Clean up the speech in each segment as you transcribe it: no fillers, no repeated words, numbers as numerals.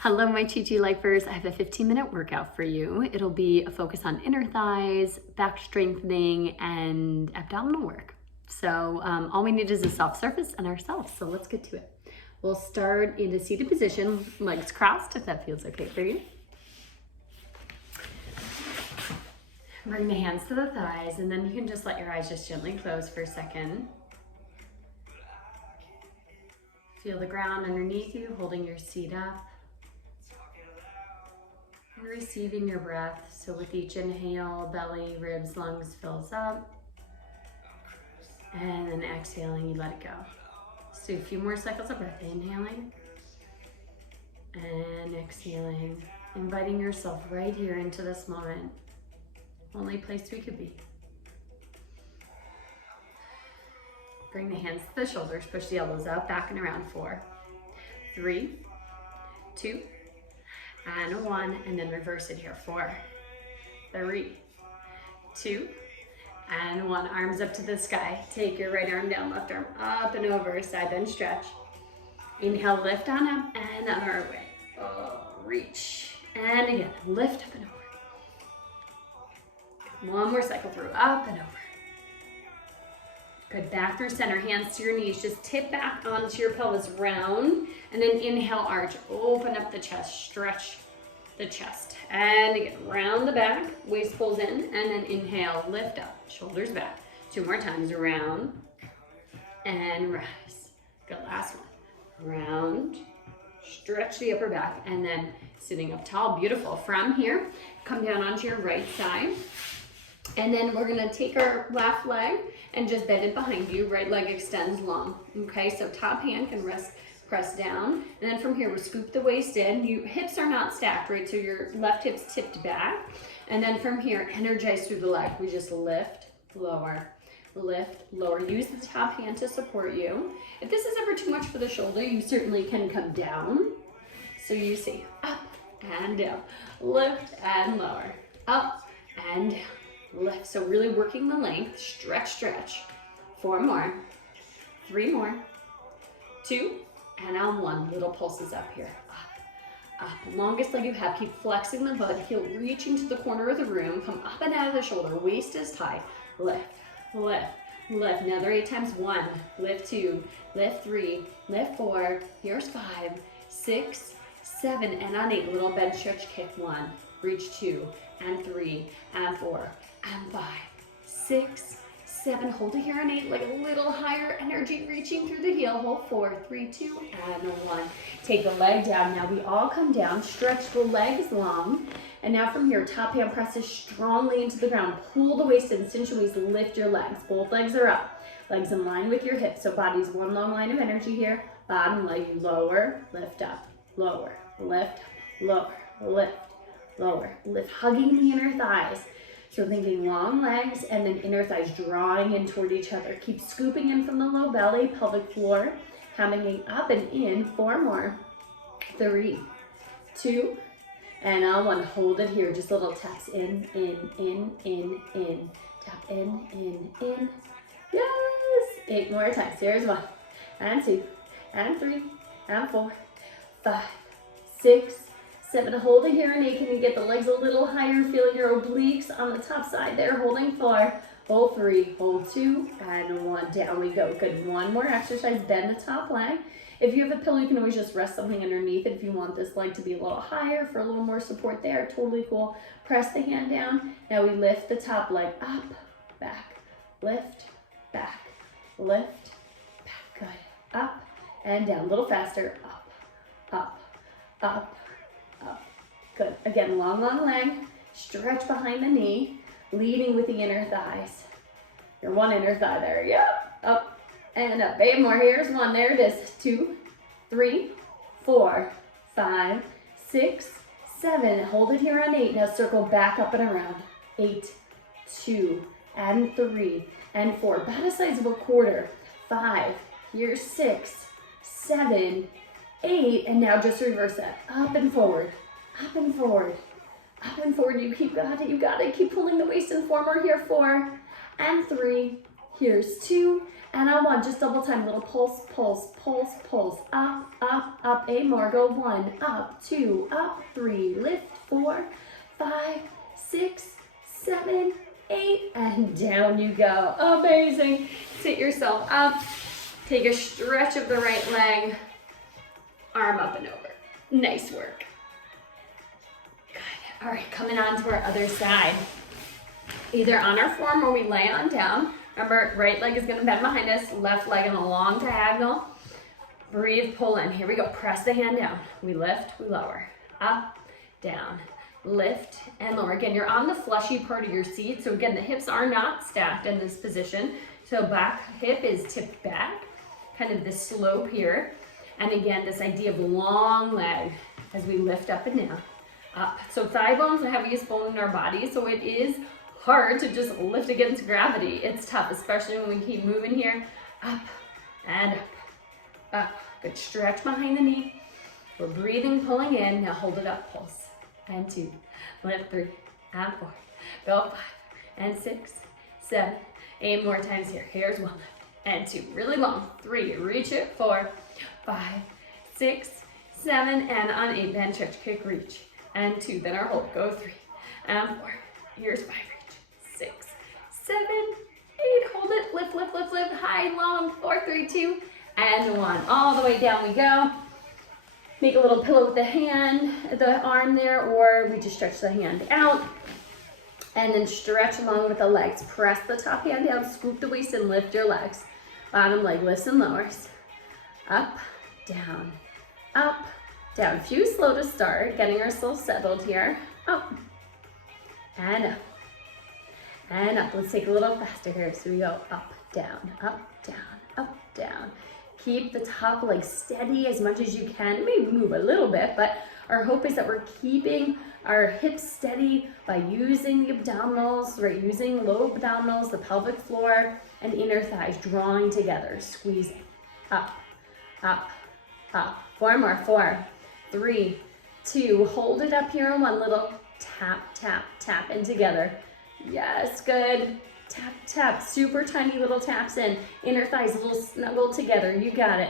Hello, my Chi Chi lifers. I have a 15-minute workout for you. It'll be a focus on inner thighs, back strengthening, and abdominal work. So all we need is a soft surface and ourselves. So let's get to it. We'll start in a seated position, legs crossed, if that feels okay for you. Bring the hands to the thighs, and then you can just let your eyes just gently close for a second. Feel the ground underneath you, holding your seat up. And receiving your breath. So with each inhale, belly, ribs, lungs fills up. And then exhaling, you let it go. So a few more cycles of breath. Inhaling and exhaling. Inviting yourself right here into this moment. Only place we could be. Bring the hands to the shoulders. Push the elbows out, back and around. 4, 3, 2, and 1, and then reverse it here. 4, 3, 2, and 1. Arms up to the sky. Take your right arm down, left arm up and over, side bend stretch. Inhale, lift on up and on our way. Oh, reach. And again, lift up and over. One more cycle through, up and over. Good, back through center, hands to your knees. Just tip back onto your pelvis, round, and then inhale, arch. Open up the chest, stretch the chest. And again, round the back, waist pulls in, and then inhale, lift up, shoulders back. 2 more times, round, and rise. Good, last one. Round, stretch the upper back, and then sitting up tall, beautiful. From here, come down onto your right side. And then we're gonna take our left leg and just bend it behind you. Right leg extends long, okay? So top hand can press down. And then from here, we'll scoop the waist in. Hips are not stacked, right? So your left hip's tipped back. And then from here, energize through the leg. We just lift, lower, lift, lower. Use the top hand to support you. If this is ever too much for the shoulder, you certainly can come down. So you see, up and down, lift and lower, up and down. Lift, so really working the length, stretch, stretch. 4 more, 3 more, 2, and on 1. Little pulses up here, up. Longest leg you have, keep flexing the butt, heel reaching to the corner of the room, come up and out of the shoulder, waist is tight. Lift, lift, lift. Another 8 times. 1, lift 2, lift 3, lift 4, here's 5, 6, 7, and on 8, little bench stretch, kick 1, reach 2, and 3, and 4, and 5, 6, 7, hold it here on 8, like a little higher energy, reaching through the heel, hold 4, 3, 2, and 1. Take the leg down. Now we all come down, stretch the legs long, and now from here, top hand presses strongly into the ground, pull the waist in, cinch your waist, lift your legs, both legs are up, legs in line with your hips, so body's one long line of energy here, bottom leg, lower, lift up, lower, lift, lower, lift, lower, lift, hugging the inner thighs. So thinking long legs and then inner thighs drawing in toward each other. Keep scooping in from the low belly, pelvic floor, hemming up and in. 4 more, 3, 2, and on 1. Hold it here, just little taps in, tap in. Yes, 8 more times. Here's 1, and 2, and 3, and 4, 5, 6, 7, hold it here on 8. Can you get the legs a little higher? Feel your obliques on the top side there. Holding 4, hold 3, hold 2, and 1. Down we go. Good. 1 more exercise. Bend the top leg. If you have a pillow, you can always just rest something underneath it if you want this leg to be a little higher for a little more support there. Totally cool. Press the hand down. Now we lift the top leg up, back, lift, back, lift, back. Good. Up and down. A little faster. Up, up, up. Up. Good. Again, long leg. Stretch behind the knee, leading with the inner thighs. Your one inner thigh there. Yep. Up and up. 8 more. Here's 1. There it is. 2, 3, 4, 5, 6, 7. Hold it here on 8. Now circle back up and around. 8, 2, and 3, and 4. About the size of a quarter. 5. Here's 6, 7, 8, and now just reverse that. Up and forward, up and forward, up and forward. You got it. Keep pulling the waist in. 4 more here. 4, and 3. Here's 2, and on 1, just double time, little pulse, pulse, pulse, pulse, up, up, up, 8 more, go 1, up, 2, up, 3, lift, 4, 5, 6, 7, 8, and down you go. Amazing. Sit yourself up, take a stretch of the right leg, arm up and over. Nice work. Good. All right, coming on to our other side. Either on our form or we lay on down. Remember, right leg is gonna bend behind us, left leg in a long diagonal. Breathe, pull in. Here we go, press the hand down. We lift, we lower. Up, down, lift, and lower. Again, you're on the fleshy part of your seat. So again, the hips are not stacked in this position. So back hip is tipped back, kind of this slope here. And again, this idea of long leg as we lift up and down. Up. So thigh bone's the heaviest bone in our body, so it is hard to just lift against gravity. It's tough, especially when we keep moving here. Up and up, up. Good stretch behind the knee. We're breathing, pulling in. Now hold it up, pulse. And 2, lift 3, and 4. Go 5, and 6, 7, 8 more times here. Here's 1 lift, and 2, really long. 3, reach it, 4, 5, 6, 7, and on 8, then stretch, kick, reach, and 2, then our hold, go 3, and 4, here's 5, reach, 6, 7, 8, hold it, lift, lift, lift, lift, high, long, 4, 3, 2, and 1, all the way down we go. Make a little pillow with the hand, the arm there, or we just stretch the hand out, and then stretch along with the legs. Press the top hand down, scoop the waist and lift your legs. Bottom leg lifts and lowers. Up, down, up, down. Few slow to start, getting ourselves settled here. Up, and up, and up. Let's take a little faster here. So we go up, down, up, down, up, down. Keep the top leg steady as much as you can. Maybe move a little bit, but our hope is that we're keeping our hips steady by using the abdominals, right? Using low abdominals, the pelvic floor, and inner thighs, drawing together, squeezing. Up, up, up. 4 more, 4, 3, 2. Hold it up here on 1. Little tap, tap, tap, and together. Yes, good. Tap, tap, super tiny little taps in. Inner thighs a little snuggled together. You got it.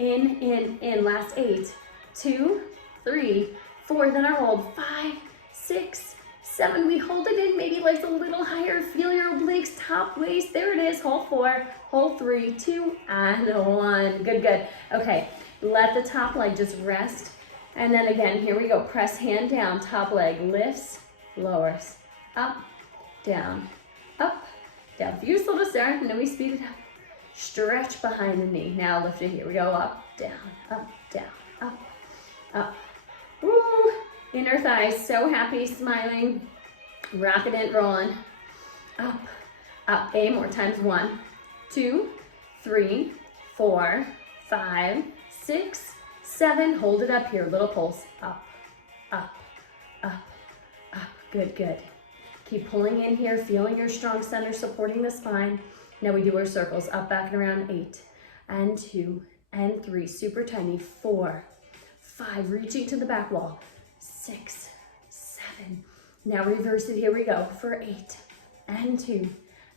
In. Last 8, 2, 3, 4. Then our hold. 5, 6, 7. We hold it in. Maybe legs a little higher. Feel your obliques, top waist. There it is. Hold 4, hold 3, 2, and 1. Good, good. Okay, let the top leg just rest. And then again, here we go. Press hand down. Top leg lifts, lowers. Up, down, up, down. Few slow to start, and then we speed it up. Stretch behind the knee. Now lift it here. We go up, down, up, down, up, up. Woo! Inner thighs, so happy, smiling. Rocking it, rolling. Up, up. 8 more times. 1, 2, 3, 4, 5, 6, 7. Hold it up here. Little pulse. Up, up, up, up. Good, good. Keep pulling in here, feeling your strong center, supporting the spine. Now we do our circles, up, back, and around. 8, and 2, and 3. Super tiny. 4, 5, reaching to the back wall. 6, 7. Now reverse it. Here we go for 8, and 2,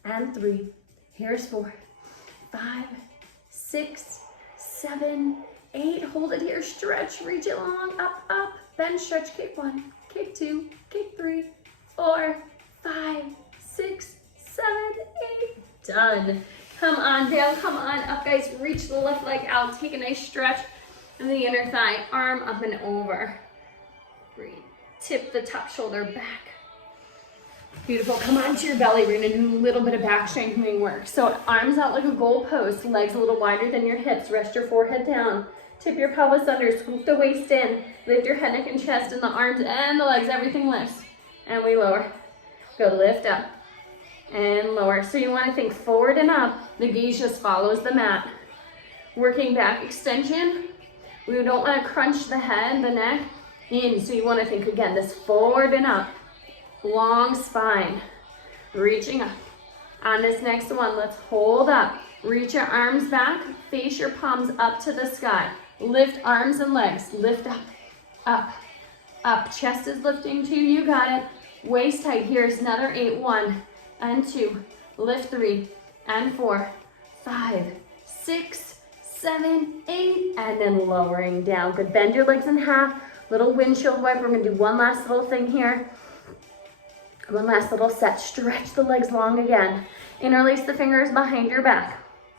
and 3. Here's 4, 5, 6, 7, 8. Hold it here. Stretch. Reach it long. Up, up. Bend, stretch. Kick 1, kick 2, kick 3, 4, 5, 6, 7, 8. Done. Come on down, come on up, guys. Reach the left leg out. Take a nice stretch in the inner thigh. Arm up and over. Breathe. Tip the top shoulder back. Beautiful. Come onto your belly. We're going to do a little bit of back strengthening work. So arms out like a goal post. Legs a little wider than your hips. Rest your forehead down. Tip your pelvis under. Scoop the waist in. Lift your head, neck, and chest, and the arms and the legs. Everything lifts. And we lower. Go lift up and lower. So you want to think forward and up. The gaze just follows the mat. Working back extension. We don't want to crunch the head, the neck in. So you want to think again, this forward and up. Long spine. Reaching up. On this next one, let's hold up. Reach your arms back. Face your palms up to the sky. Lift arms and legs. Lift up, up, up. Chest is lifting too. You got it. Waist tight. Here's another 8. 1 and 2. Lift 3 and 4, 5, 6, 7, 8, and then lowering down. Good, bend your legs in half, little windshield wiper. We're gonna do one last little thing here. One last little set, stretch the legs long again. Interlace the fingers behind your back.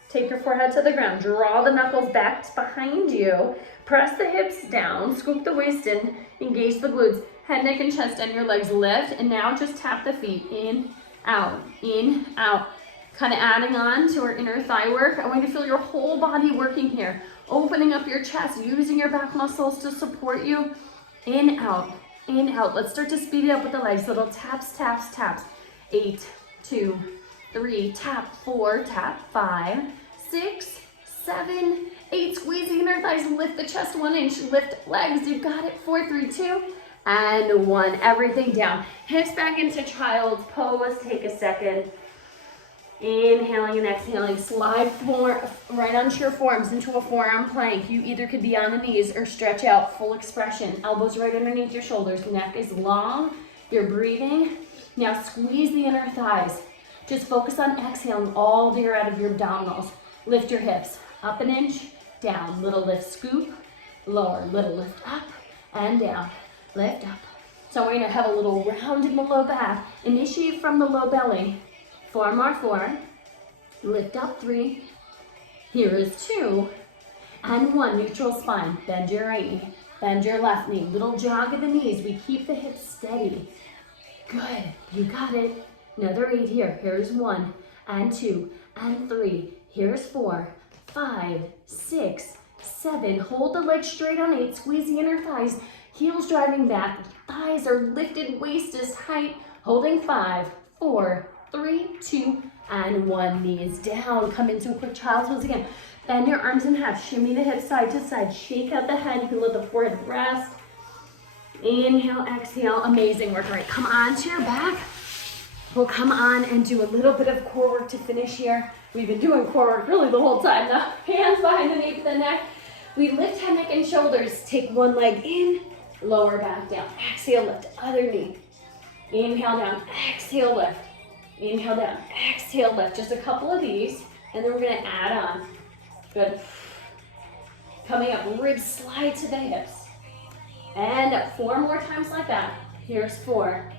Take your forehead to the ground, draw the knuckles back behind you, press the hips down, scoop the waist in, engage the glutes, head, neck, and chest, and your legs lift, and now just tap the feet, in, out, kind of adding on to our inner thigh work. I want you to feel your whole body working here, opening up your chest, using your back muscles to support you, in, out, let's start to speed it up with the legs, little taps, 8, 2, 3, tap, 4, tap, 5, 6, 7, 8, squeeze the inner thighs, lift the chest 1 inch, lift legs, you got it, 4, 3, 2, and 1, everything down. Hips back into child's pose, take a second. Inhaling and exhaling, slide right onto your forearms into a forearm plank. You either could be on the knees or stretch out, full expression. Elbows right underneath your shoulders, neck is long, you're breathing. Now squeeze the inner thighs. Just focus on exhaling all the air out of your abdominals. Lift your hips, up an inch, down, little lift, scoop, lower, little lift, up and down, lift up. So we're gonna have a little round in the low back. Initiate from the low belly. 4 more, 4, lift up 3, here is 2, and 1, neutral spine. Bend your right knee, bend your left knee, little jog of the knees. We keep the hips steady. Good, you got it. Another 8 here. Here's 1, and 2, and 3. Here's 4, 5, 6, 7. Hold the legs straight on 8. Squeeze the inner thighs. Heels driving back. Thighs are lifted. Waist is tight. Holding 5, 4, 3, 2, and 1. Knees down. Come into a quick child's pose again. Bend your arms in half. Shimmy the hips side to side. Shake out the head. You can let the forehead rest. Inhale, exhale. Amazing work. All right, come onto your back. We'll come on and do a little bit of core work to finish here. We've been doing core work really the whole time now. Hands behind the nape of the neck. We lift head, neck, and shoulders. Take one leg in, lower back down. Exhale, lift, other knee. Inhale down, exhale, lift. Inhale down, exhale, lift. Just a couple of these, and then we're gonna add on. Good. Coming up, ribs slide to the hips. And 4 more times like that. Here's 4.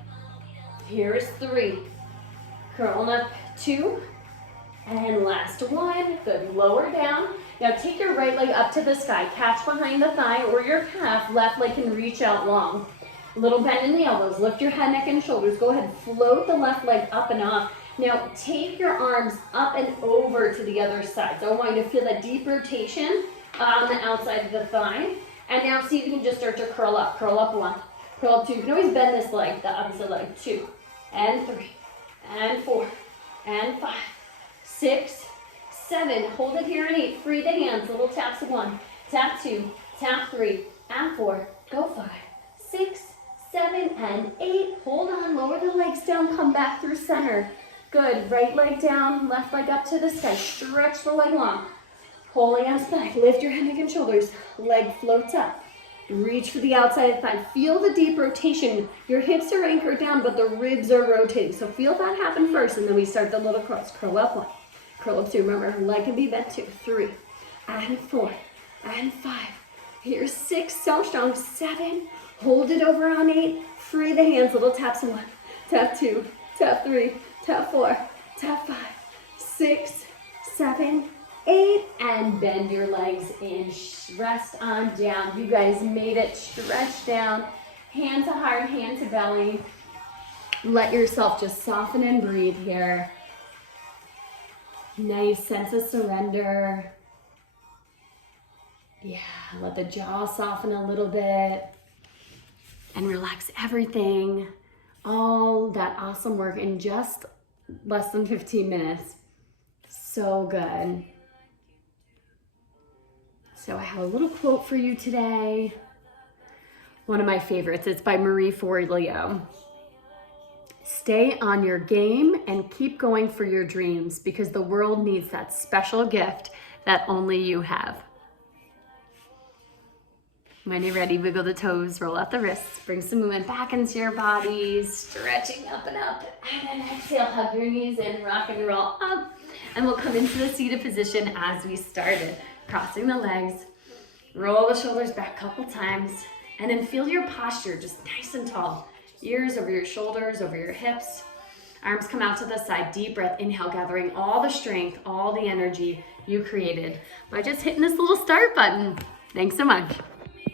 Here's 3. Curl up 2. And last 1. Good. Lower down. Now take your right leg up to the sky. Catch behind the thigh or your calf. Left leg can reach out long. A little bend in the elbows. Lift your head, neck, and shoulders. Go ahead. Float the left leg up and off. Now take your arms up and over to the other side. So I want you to feel that deep rotation on the outside of the thigh. And now see if you can just start to curl up. Curl up 1. Curl up 2. You can always bend this leg, the opposite leg. 2 and 3 and 4 and 5, 6, 7. Hold it here and 8. Free the hands. Little taps of 1. Tap 2. Tap 3 and 4. Go 5, 6, 7, and 8. Hold on. Lower the legs down. Come back through center. Good. Right leg down. Left leg up to the sky. Stretch the leg long. Pulling us back. Lift your head, neck, and shoulders. Leg floats up. Reach for the outside of the thigh. Feel the deep rotation. Your hips are anchored down, but the ribs are rotating. So feel that happen first, and then we start the little curls. Curl up 1. Curl up 2. Remember, leg can be bent 2. 3 and 4 and 5. Here's 6. So strong. 7. Hold it over on 8. Free the hands. Little taps 1. Tap 2. Tap 3. Tap 4. Tap 5. 6, 7, 8, and bend your legs in. Rest on down. You guys made it. Stretch down. Hand to heart, hand to belly. Let yourself just soften and breathe here. Nice sense of surrender. Yeah, let the jaw soften a little bit. And relax everything. All that awesome work in just less than 15 minutes. So good. So I have a little quote for you today. One of my favorites. It's by Marie Forleo. Stay on your game and keep going for your dreams because the world needs that special gift that only you have. When you're ready, wiggle the toes, roll out the wrists, bring some movement back into your body, stretching up and up. And then exhale, hug your knees in, rock and roll up. And we'll come into the seated position as we started. Crossing the legs, roll the shoulders back a couple times, and then feel your posture just nice and tall. Ears over your shoulders, over your hips. Arms come out to the side, deep breath, inhale, gathering all the strength, all the energy you created by just hitting this little start button. Thanks so much.